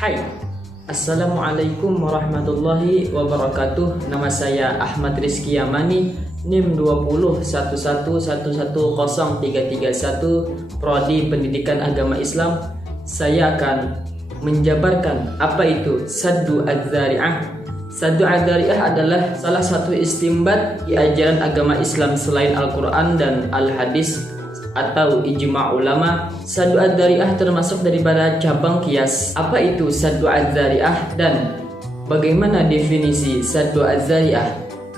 Hai, Assalamualaikum warahmatullahi wabarakatuh. Nama saya Ahmad Rizky Yamani, NIM 201111103331, Prodi Pendidikan Agama Islam. Saya akan menjabarkan apa itu Saddu Az-Zari'ah. Saddu Az-Zari'ah adalah salah satu istimbat di ajaran agama Islam selain Al-Quran dan Al-Hadis atau ijma' ulama. Saddu Az-Zari'ah termasuk daripada cabang qiyas. Apa itu Saddu Az-Zari'ah dan bagaimana definisi Saddu Az-Zari'ah?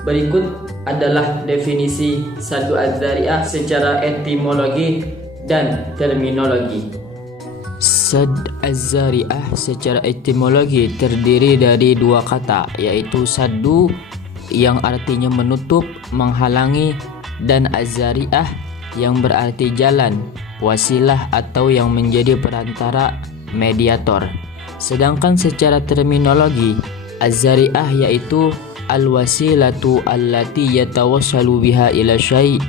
Berikut adalah definisi Saddu Az-Zari'ah secara etimologi dan terminologi. Sadd Az-Zari'ah secara etimologi terdiri dari dua kata, yaitu saddu yang artinya menutup, menghalangi, dan Az-Zari'ah yang berarti jalan, wasilah atau yang menjadi perantara, mediator. Sedangkan secara terminologi, Az-Zari'ah yaitu al-wasilatu allati yatawassalu biha ila syai',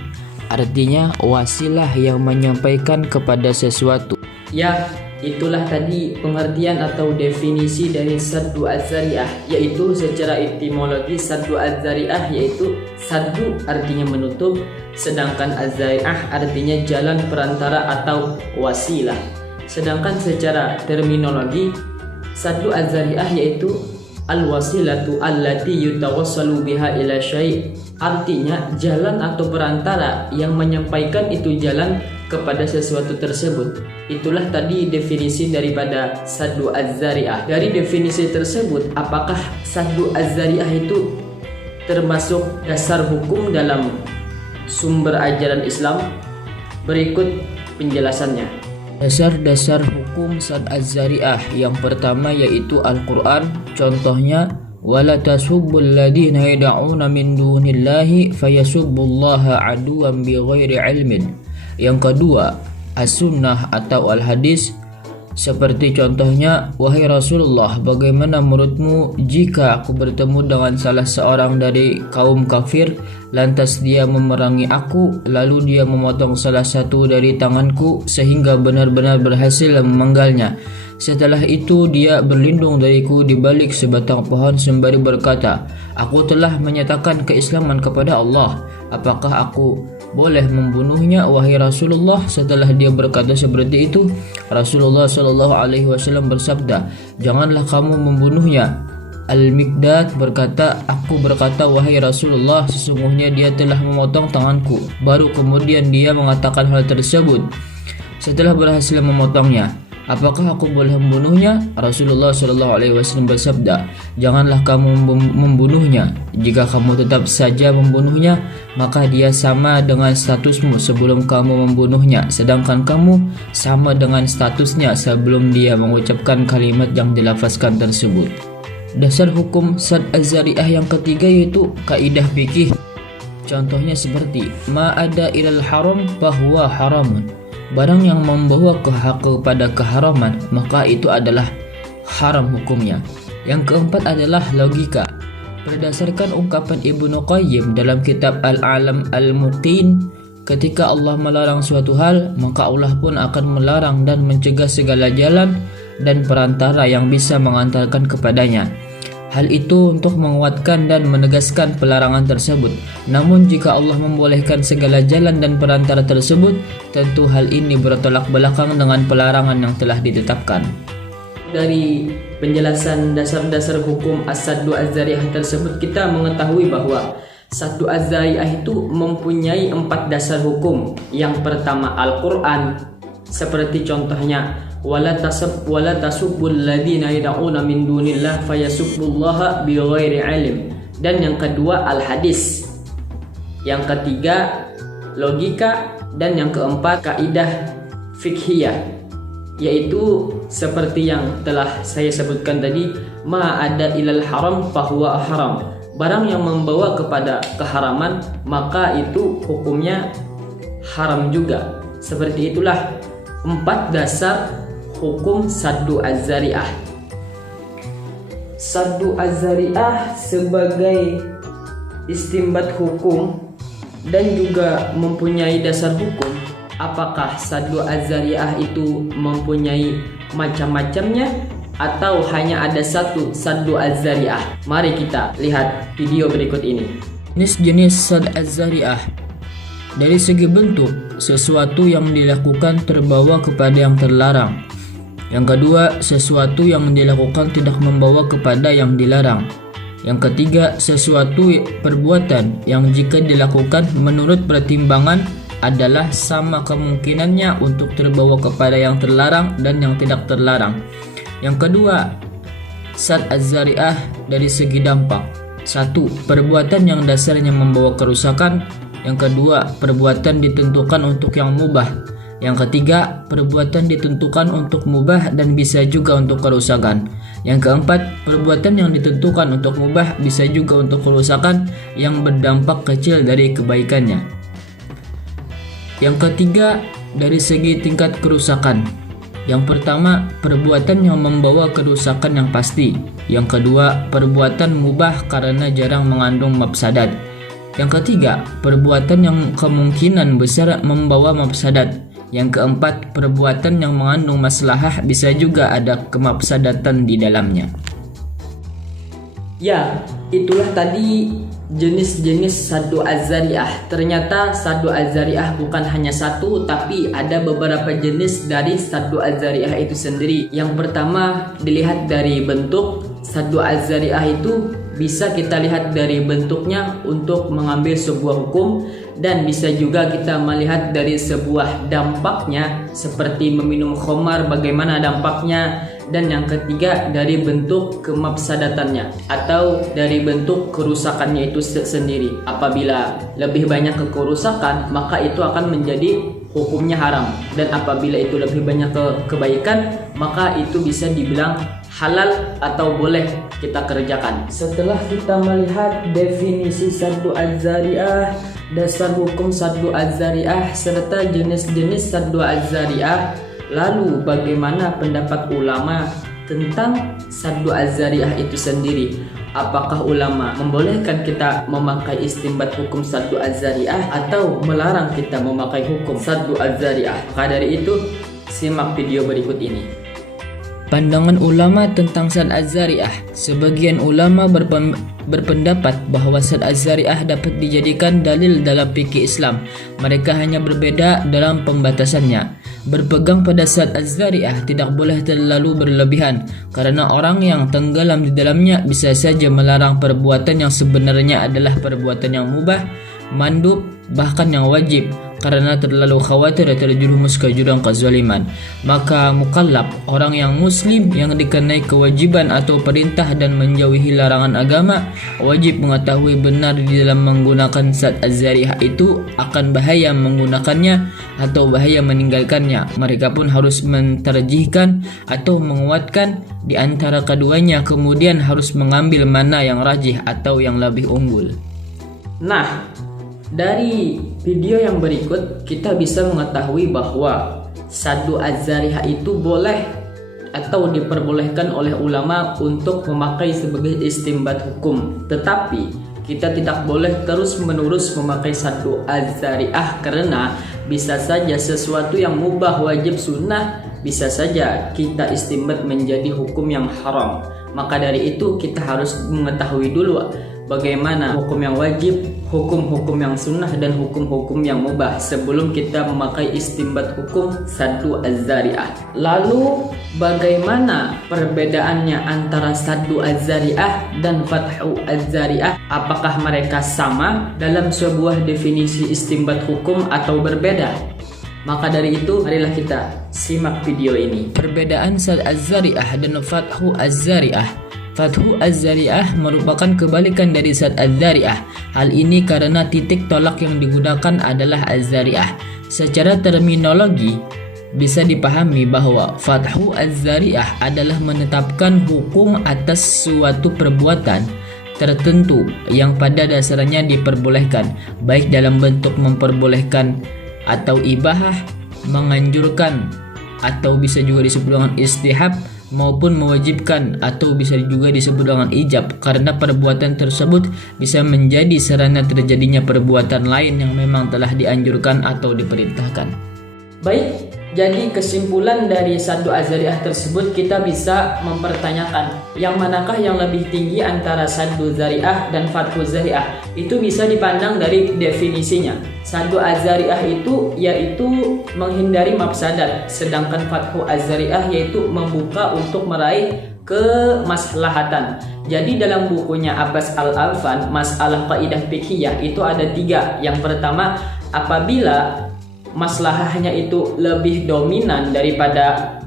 artinya wasilah yang menyampaikan kepada sesuatu. Ya, itulah tadi pengertian atau definisi dari Saddu Az-Zari'ah, yaitu secara etimologi Saddu Az-Zari'ah yaitu saddu artinya menutup, sedangkan Az-Zari'ah artinya jalan perantara atau wasilah. Sedangkan secara terminologi Saddu Az-Zari'ah yaitu al-wasilatu allati yutawassalu biha ila syai', artinya jalan atau perantara yang menyampaikan itu jalan kepada sesuatu tersebut. Itulah tadi definisi daripada Saddu Az-Zari'ah. Dari definisi tersebut, apakah Saddu Az-Zari'ah itu termasuk dasar hukum dalam sumber ajaran Islam? Berikut penjelasannya. Dasar-dasar hukum Sadd Az-Zari'ah yang pertama yaitu Al-Quran. Contohnya, wala tasubbul ladina yad'una min dunillahi fayasubbullaha aduwan bighairi ilmin. Yang kedua, As-Sunnah atau Al-Hadis, seperti contohnya, wahai Rasulullah, bagaimana menurutmu jika aku bertemu dengan salah seorang dari kaum kafir, lantas dia memerangi aku, lalu dia memotong salah satu dari tanganku sehingga benar-benar berhasil memenggalnya. Setelah itu dia berlindung dariku di balik sebatang pohon sembari berkata, aku telah menyatakan keislaman kepada Allah. Apakah aku boleh membunuhnya, wahai Rasulullah? Setelah dia berkata seperti itu, Rasulullah SAW bersabda, janganlah kamu membunuhnya. Al-Miqdad berkata, aku berkata, wahai Rasulullah, sesungguhnya dia telah memotong tanganku. Baru kemudian dia mengatakan hal tersebut setelah berhasil memotongnya. Apakah aku boleh membunuhnya? Rasulullah SAW bersabda, janganlah kamu membunuhnya. Jika kamu tetap saja membunuhnya, maka dia sama dengan statusmu sebelum kamu membunuhnya, sedangkan kamu sama dengan statusnya sebelum dia mengucapkan kalimat yang dilafazkan tersebut. Dasar hukum Sadd Az-Zari'ah yang ketiga yaitu kaidah fikih. Contohnya seperti ma ada ilal haram fahuwa haramun. Barang yang membawa kepada keharaman, maka itu adalah haram hukumnya. Yang keempat adalah logika. Berdasarkan ungkapan Ibnu Qayyim dalam kitab Al-Alam Al-Muqin, ketika Allah melarang suatu hal, maka Allah pun akan melarang dan mencegah segala jalan dan perantara yang bisa mengantarkan kepadanya. Hal itu untuk menguatkan dan menegaskan pelarangan tersebut. Namun jika Allah membolehkan segala jalan dan perantara tersebut, tentu hal ini bertolak belakang dengan pelarangan yang telah ditetapkan. Dari penjelasan dasar-dasar hukum As-Saddu Az-Zari'ah tersebut, kita mengetahui bahwa Saddu Az-Zari'ah itu mempunyai 4 dasar hukum. Yang pertama Al-Quran, seperti contohnya wala tasubbul ladina yad'una min dunillah fayasubbullaha bighairi ilm. Dan yang kedua Al-Hadis. Yang ketiga logika, dan yang keempat kaidah fikhiyah, yaitu seperti yang telah saya sebutkan tadi, ma ada ilal haram fahuwa haram. Barang yang membawa kepada keharaman, maka itu hukumnya haram juga. Seperti itulah 4 dasar hukum Saddu Az-Zari'ah. Saddu Az-Zari'ah sebagai istimbat hukum dan juga mempunyai dasar hukum. Apakah Saddu Az-Zari'ah itu mempunyai macam-macamnya? atau hanya ada satu saddu az-zari'ah? Mari kita lihat video berikut ini. Jenis-jenis sad az-zari'ah. Dari segi bentuk, sesuatu yang dilakukan terbawa kepada yang terlarang. Yang kedua, sesuatu yang dilakukan tidak membawa kepada yang dilarang. Yang ketiga, sesuatu perbuatan yang jika dilakukan menurut pertimbangan adalah sama kemungkinannya untuk terbawa kepada yang terlarang dan yang tidak terlarang. Yang kedua, sad az-zari'ah dari segi dampak. 1. Perbuatan yang dasarnya membawa kerusakan. Yang kedua, perbuatan ditentukan untuk yang mubah. Yang ketiga, perbuatan ditentukan untuk mubah dan bisa juga untuk kerusakan. Yang keempat, perbuatan yang ditentukan untuk mubah bisa juga untuk kerusakan yang berdampak kecil dari kebaikannya. Yang ketiga, dari segi tingkat kerusakan. Yang pertama, perbuatan yang membawa kerusakan yang pasti. Yang kedua, perbuatan mubah karena jarang mengandung mafsadat. Yang ketiga, perbuatan yang kemungkinan besar membawa mafsadat. Yang keempat, perbuatan yang mengandung maslahah bisa juga ada kemafsadatan di dalamnya. Ya, itulah tadi jenis-jenis saddu az-zari'ah. Ternyata saddu az-zari'ah bukan hanya satu, tapi ada beberapa jenis dari saddu az-zari'ah itu sendiri. Yang pertama, dilihat dari bentuk. Saddu az-zari'ah itu bisa kita lihat dari bentuknya untuk mengambil sebuah hukum, dan bisa juga kita melihat dari sebuah dampaknya seperti meminum khamar, bagaimana dampaknya. Dan yang ketiga, dari bentuk kemafsadatannya atau dari bentuk kerusakannya itu sendiri. Apabila lebih banyak kerusakan, maka itu akan menjadi hukumnya haram, dan apabila itu lebih banyak kebaikan, maka itu bisa dibilang halal atau boleh kita kerjakan. Setelah kita melihat definisi saddu az-zari'ah, dasar hukum saddu az-zari'ah, serta jenis-jenis saddu az-zari'ah, lalu bagaimana pendapat ulama tentang saddu az-zari'ah itu sendiri? Apakah ulama membolehkan kita memakai istinbat hukum saddu az-zari'ah atau melarang kita memakai hukum saddu az-zari'ah? Maka dari itu, simak video berikut ini. Pandangan ulama tentang sad az-zari'ah. Sebagian ulama berpendapat bahwa sad az-zari'ah dapat dijadikan dalil dalam fikih Islam. Mereka hanya berbeda dalam pembatasannya. Berpegang pada sad az-zari'ah tidak boleh terlalu berlebihan, karena orang yang tenggelam di dalamnya bisa saja melarang perbuatan yang sebenarnya adalah perbuatan yang mubah, mandub, bahkan yang wajib, karena terlalu khawatir terjerumus ke jurang kezaliman. Maka mukallaf, orang yang muslim yang dikenai kewajiban atau perintah dan menjauhi larangan agama, wajib mengetahui benar di dalam menggunakan sad az-zari'ah itu akan bahaya menggunakannya atau bahaya meninggalkannya. Mereka pun harus mentarjihkan atau menguatkan di antara keduanya, kemudian harus mengambil mana yang rajih atau yang lebih unggul. Nah, dari video yang berikut kita bisa mengetahui bahwa saddu az-zari'ah itu boleh atau diperbolehkan oleh ulama untuk memakai sebagai istinbat hukum. Tetapi kita tidak boleh terus-menerus memakai saddu az-zari'ah, karena bisa saja sesuatu yang mubah, wajib, sunnah bisa saja kita istinbat menjadi hukum yang haram. Maka dari itu kita harus mengetahui dulu bagaimana hukum yang wajib, hukum-hukum yang sunnah, dan hukum-hukum yang mubah sebelum kita memakai istinbat hukum saddu az-zari'ah. Lalu bagaimana perbedaannya antara saddu az-zari'ah dan fathu az-zari'ah? Apakah mereka sama dalam sebuah definisi istinbat hukum atau berbeda? Maka dari itu, marilah kita simak video ini. Perbedaan sad az-zari'ah dan fathu az-zari'ah. Fathu az-zari'ah merupakan kebalikan dari sad az-zari'ah. Hal ini karena titik tolak yang digunakan adalah az-zari'ah. Secara terminologi, bisa dipahami bahwa fathu az-zari'ah adalah menetapkan hukum atas suatu perbuatan tertentu yang pada dasarnya diperbolehkan, baik dalam bentuk memperbolehkan atau ibahah, menganjurkan, atau bisa juga disebut dengan istihab, maupun mewajibkan, atau bisa juga disebut dengan ijab, karena perbuatan tersebut bisa menjadi sarana terjadinya perbuatan lain yang memang telah dianjurkan atau diperintahkan. Baik, Jadi kesimpulan dari Saddu Az-Zari'ah tersebut, kita bisa mempertanyakan yang manakah yang lebih tinggi antara Saddu Zari'ah dan Fathu Zari'ah. Itu bisa dipandang dari definisinya. Saddu Az-Zari'ah itu yaitu menghindari mafsadat, sedangkan Fathu Az-Zari'ah yaitu membuka untuk meraih kemaslahatan. Jadi dalam bukunya Abbas Al-Alfan, Masalah Qaidah Fiqhiyah, itu ada 3. Yang pertama, apabila maslahahnya itu lebih dominan daripada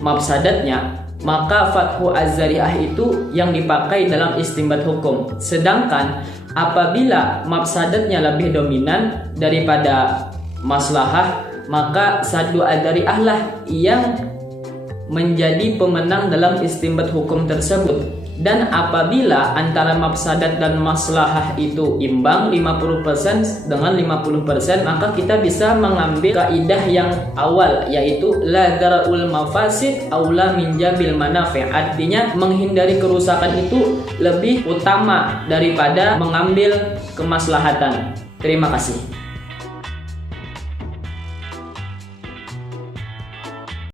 mafsadatnya, maka Fathu Az-Zari'ah itu yang dipakai dalam istinbat hukum. Sedangkan apabila mafsadatnya lebih dominan daripada maslahah, maka Saddu Az-Zari'ah lah yang menjadi pemenang dalam istinbat hukum tersebut. Dan apabila antara mafsadat dan maslahah itu imbang 50% dengan 50%, maka kita bisa mengambil kaidah yang awal, yaitu la dara'ul mafasid aula min jabil manafi'. Artinya menghindari kerusakan itu lebih utama daripada mengambil kemaslahatan. Terima kasih.